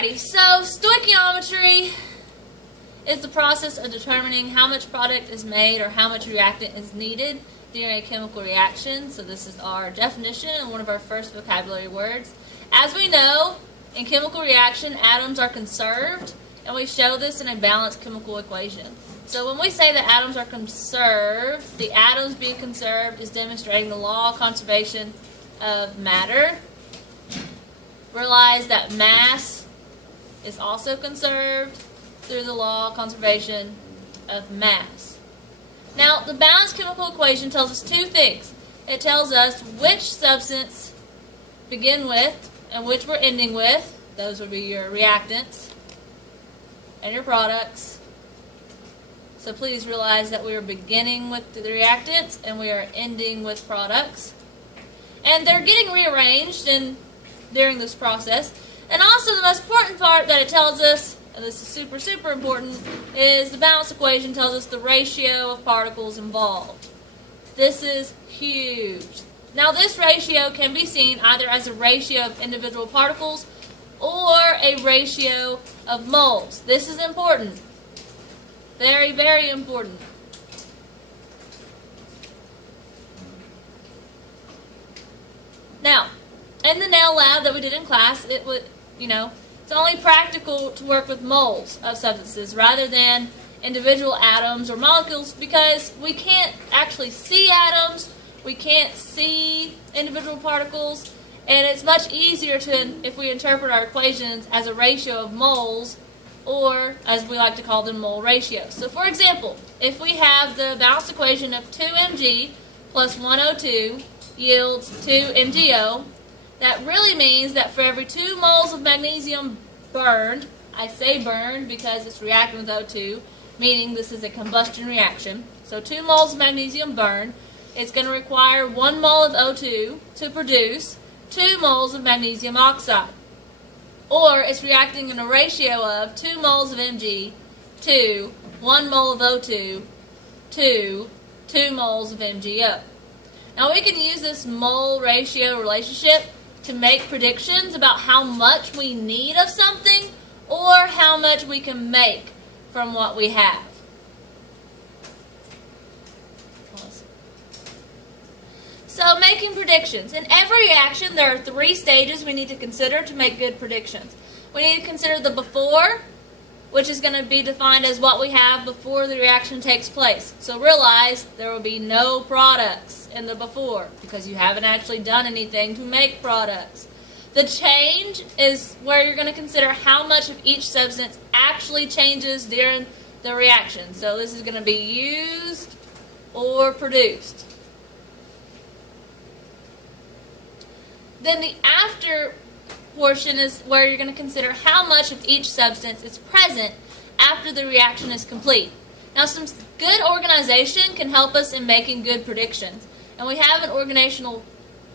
Alrighty, so stoichiometry is the process of determining how much product is made or how much reactant is needed during a chemical reaction. So this is our definition and one of our first vocabulary words. As we know, in chemical reaction, atoms are conserved, and we show this in a balanced chemical equation. So when we say that atoms are conserved, the atoms being conserved is demonstrating the law of conservation of matter. Realize that mass is also conserved through the law of conservation of mass. Now, the balanced chemical equation tells us two things. It tells us which substance begin with and which we're ending with. Those would be your reactants and your products. So please realize that we are beginning with the reactants and we are ending with products. And they're getting rearranged during this process. And also the most important part that it tells us, and this is super, super important, is the balanced equation tells us the ratio of particles involved. This is huge. Now this ratio can be seen either as a ratio of individual particles or a ratio of moles. This is important. Very, very important. Now, in the nail lab that we did in class, it's only practical to work with moles of substances rather than individual atoms or molecules because we can't actually see atoms, we can't see individual particles, and it's much easier if we interpret our equations as a ratio of moles, or as we like to call them, mole ratios. So for example, if we have the balanced equation of 2 Mg plus 1 O2 yields 2 MgO, that really means that for every 2 moles of magnesium burned, I say burned because it's reacting with O2, meaning this is a combustion reaction. So 2 moles of magnesium burned, it's going to require 1 mole of O2 to produce 2 moles of magnesium oxide. Or it's reacting in a ratio of 2 moles of Mg to 1 mole of O2 to 2 moles of MgO. Now we can use this mole ratio relationship to make predictions about how much we need of something or how much we can make from what we have. So making predictions. In every reaction there are 3 stages we need to consider to make good predictions. We need to consider the before, which is going to be defined as what we have before the reaction takes place. So realize there will be no products in the before because you haven't actually done anything to make products. The change is where you're going to consider how much of each substance actually changes during the reaction. So this is going to be used or produced. Then the after portion is where you're going to consider how much of each substance is present after the reaction is complete. Now some good organization can help us in making good predictions. And we have an organizational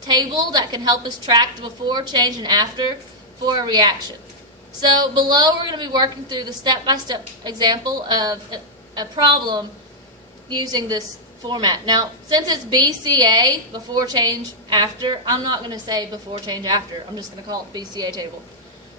table that can help us track the before, change, and after for a reaction. So below we're going to be working through the step-by-step example of a problem using this format. Now, since it's BCA, before, change, after, I'm not going to say before, change, after. I'm just going to call it BCA table.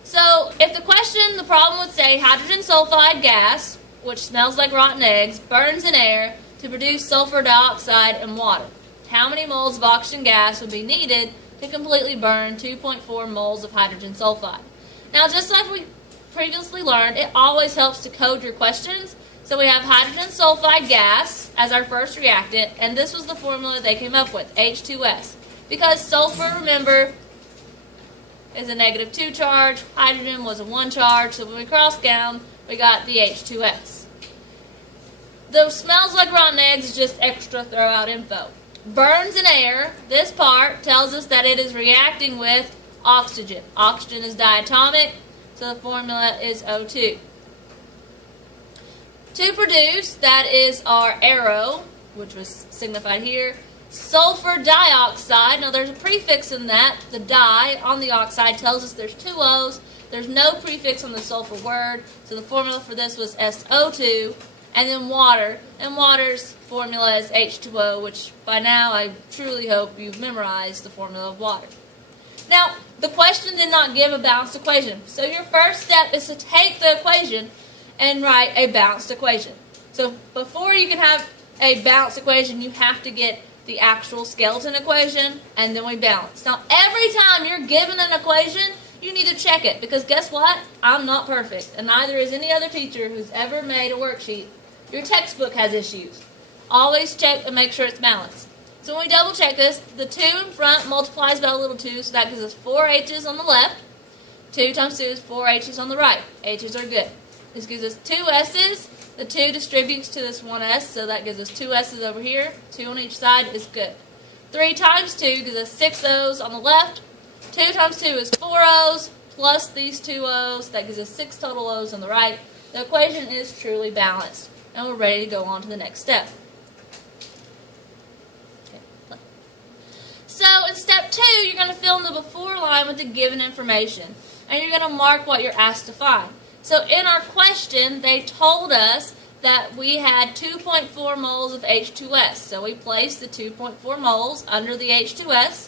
So if the problem would say hydrogen sulfide gas, which smells like rotten eggs, burns in air to produce sulfur dioxide and water. How many moles of oxygen gas would be needed to completely burn 2.4 moles of hydrogen sulfide? Now, just like we previously learned, it always helps to code your questions. So we have hydrogen sulfide gas as our first reactant, and this was the formula they came up with, H2S. Because sulfur, remember, is a -2 charge, hydrogen was a 1 charge, so when we cross down, we got the H2S. The smells like rotten eggs is just extra throw out info. Burns in air, this part tells us that it is reacting with oxygen. Oxygen is diatomic, so the formula is O2. To produce, that is our arrow, which was signified here, sulfur dioxide. Now there's a prefix in that. The di on the oxide tells us there's 2 O's. There's no prefix on the sulfur word, so the formula for this was SO2. And then water, and water's formula is H2O, which by now I truly hope you've memorized the formula of water. Now, the question did not give a balanced equation. So your first step is to take the equation and write a balanced equation. So before you can have a balanced equation, you have to get the actual skeleton equation, and then we balance. Now, every time you're given an equation, you need to check it, because guess what? I'm not perfect, and neither is any other teacher who's ever made a worksheet. Your textbook has issues. Always check and make sure it's balanced. So when we double check this, the 2 in front multiplies by a little 2, so that gives us 4 h's on the left. 2 times 2 is 4 h's on the right. h's are good. This gives us 2 s's. The 2 distributes to this 1 s, so that gives us 2 s's over here. 2 on each side is good. 3 times 2 gives us 6 o's on the left. 2 times 2 is 4 o's, plus these 2 o's. That gives us 6 total o's on the right. The equation is truly balanced. And we're ready to go on to the next step. Okay. So in step 2, you're going to fill in the before line with the given information. And you're going to mark what you're asked to find. So in our question, they told us that we had 2.4 moles of H2S. So we placed the 2.4 moles under the H2S.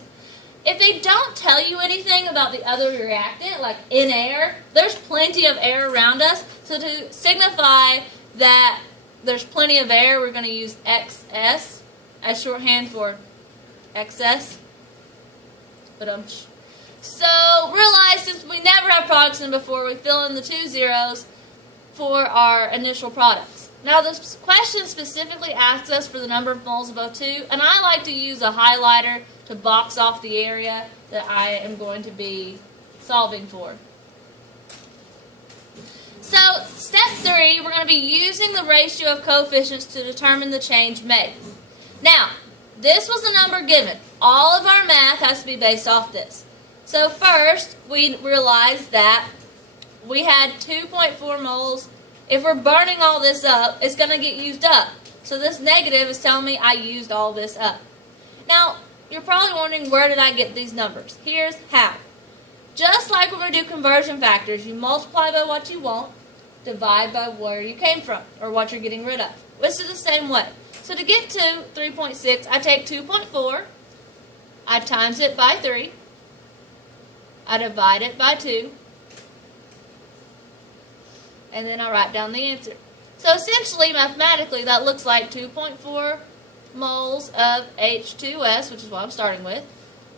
If they don't tell you anything about the other reactant, like in air, there's plenty of air around us. So to signify that there's plenty of air, we're going to use XS as shorthand for excess. So realize, since we never have products in before, we fill in the 2 zeros for our initial products. Now this question specifically asks us for the number of moles of O2, and I like to use a highlighter to box off the area that I am going to be solving for. So step 3, we're going to be using the ratio of coefficients to determine the change made. Now, this was the number given. All of our math has to be based off this. So first, we realized that we had 2.4 moles. If we're burning all this up, it's going to get used up. So this negative is telling me I used all this up. Now, you're probably wondering, where did I get these numbers? Here's how. Just like when we do conversion factors, you multiply by what you want, divide by where you came from, or what you're getting rid of. This is the same way. So to get to 3.6, I take 2.4, I times it by 3, I divide it by 2, and then I write down the answer. So essentially, mathematically, that looks like 2.4 moles of H2S, which is what I'm starting with.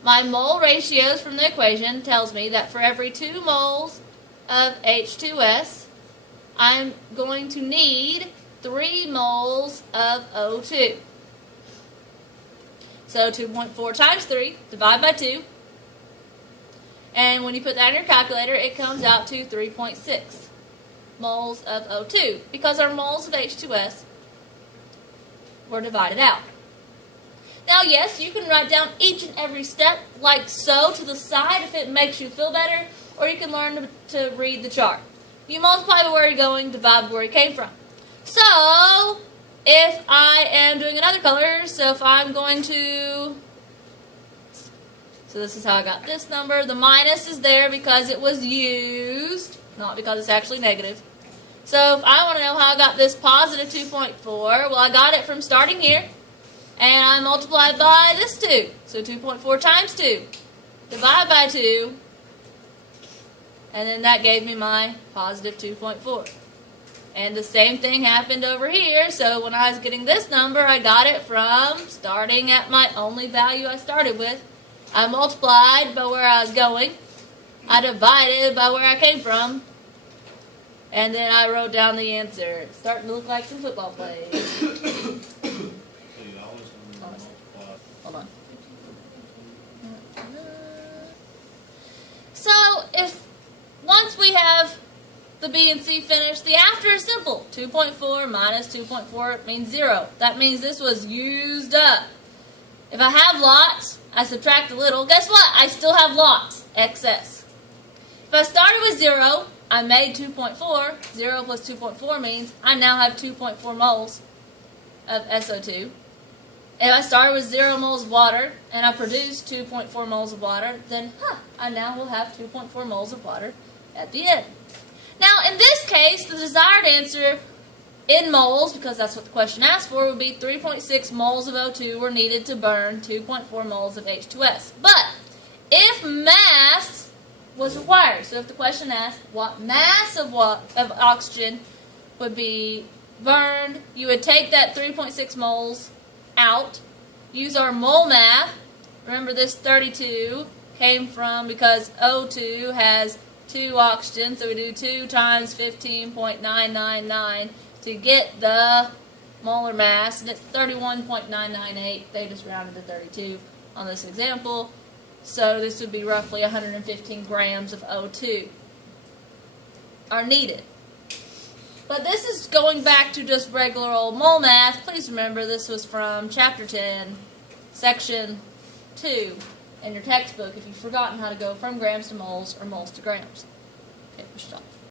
My mole ratios from the equation tells me that for every 2 moles of H2S, I'm going to need 3 moles of O2. So 2.4 times 3, divide by 2. And when you put that in your calculator, it comes out to 3.6 moles of O2, because our moles of H2S were divided out. Now, yes, you can write down each and every step like so to the side if it makes you feel better, or you can learn to read the chart. You multiply by where you're going, divide by where you came from. So, if I am doing another color, so if I'm going to... So this is how I got this number. The minus is there because it was used, not because it's actually negative. So if I want to know how I got this positive 2.4, well, I got it from starting here, and I multiplied by this 2. So 2.4 times 2, divide by 2, and then that gave me my positive 2.4. And the same thing happened over here. So when I was getting this number, I got it from starting at my only value I started with. I multiplied by where I was going. I divided by where I came from. And then I wrote down the answer. It's starting to look like some football plays. Hold on. So if once we have the B and C finished, the after is simple. 2.4 minus 2.4 means 0. That means this was used up. If I have lots, I subtract a little. Guess what? I still have lots. Excess. If I started with 0, I made 2.4. 0 plus 2.4 means I now have 2.4 moles of SO2. If I started with 0 moles of water and I produced 2.4 moles of water, then I now will have 2.4 moles of water at the end. Now, in this case, the desired answer in moles, because that's what the question asked for, would be 3.6 moles of O2 were needed to burn 2.4 moles of H2S. But if mass was required. So if the question asked what mass of oxygen would be burned, you would take that 3.6 moles out, use our mole math. Remember, this 32 came from because O2 has 2 oxygen, so we do 2 times 15.999 to get the molar mass, and it's 31.998. They just rounded to 32 on this example. So this would be roughly 115 grams of O2 are needed. But this is going back to just regular old mole math. Please remember this was from Chapter 10, Section 2 in your textbook if you've forgotten how to go from grams to moles or moles to grams. Okay, we're stopped.